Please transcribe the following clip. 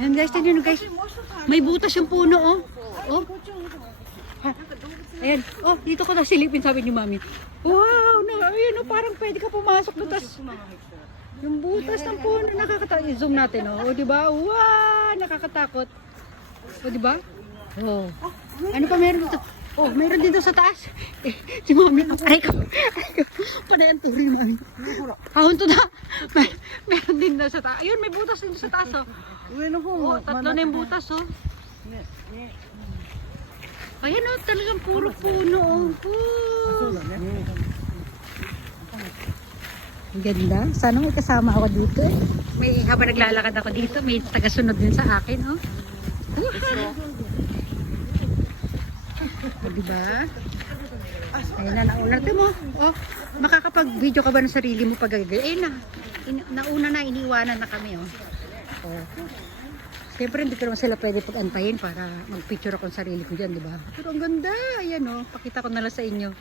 Ayan guys, tignan nyo guys. May butas yung puno, oh. Oh. Ha. Ayan. Oh, dito ko na silipin, sabi ni Mami. Wow, ayan, oh, parang pwede ka pumasok doon. Yung butas ng puno, nakakatakot. I-zoom natin, oh. O, diba? Wow, nakakatakot. O, diba? Oh. Ano pa meron dito? Oh, meron dito sa taas. Eh, si Mami, aray ko. Panayan turi, Mami. Kahon to na. Meron din na sa taas. Ayun, may butas din sa taas, oh. Oh, tatlo na yung butas, oh. Ayan, oh, talagang puro puno, oh. Oh. Ang ganda. Sana may kasama ako dito. May habang naglalakad ako dito, may tagasunod din sa akin, oh. O, diba? Ayan na, naunarte mo. Oh, makakapag-video ka ba ng sarili mo pag gagawin? Ayun na. Nauna na, iniiwanan na kami, oh. Oh. Siyempre, hindi ko naman sila pwede pag-antayin para mag-picture ako ng sarili ko dyan, diba? Pero ang ganda. Ayan, oh. Pakita ko na lang sa inyo.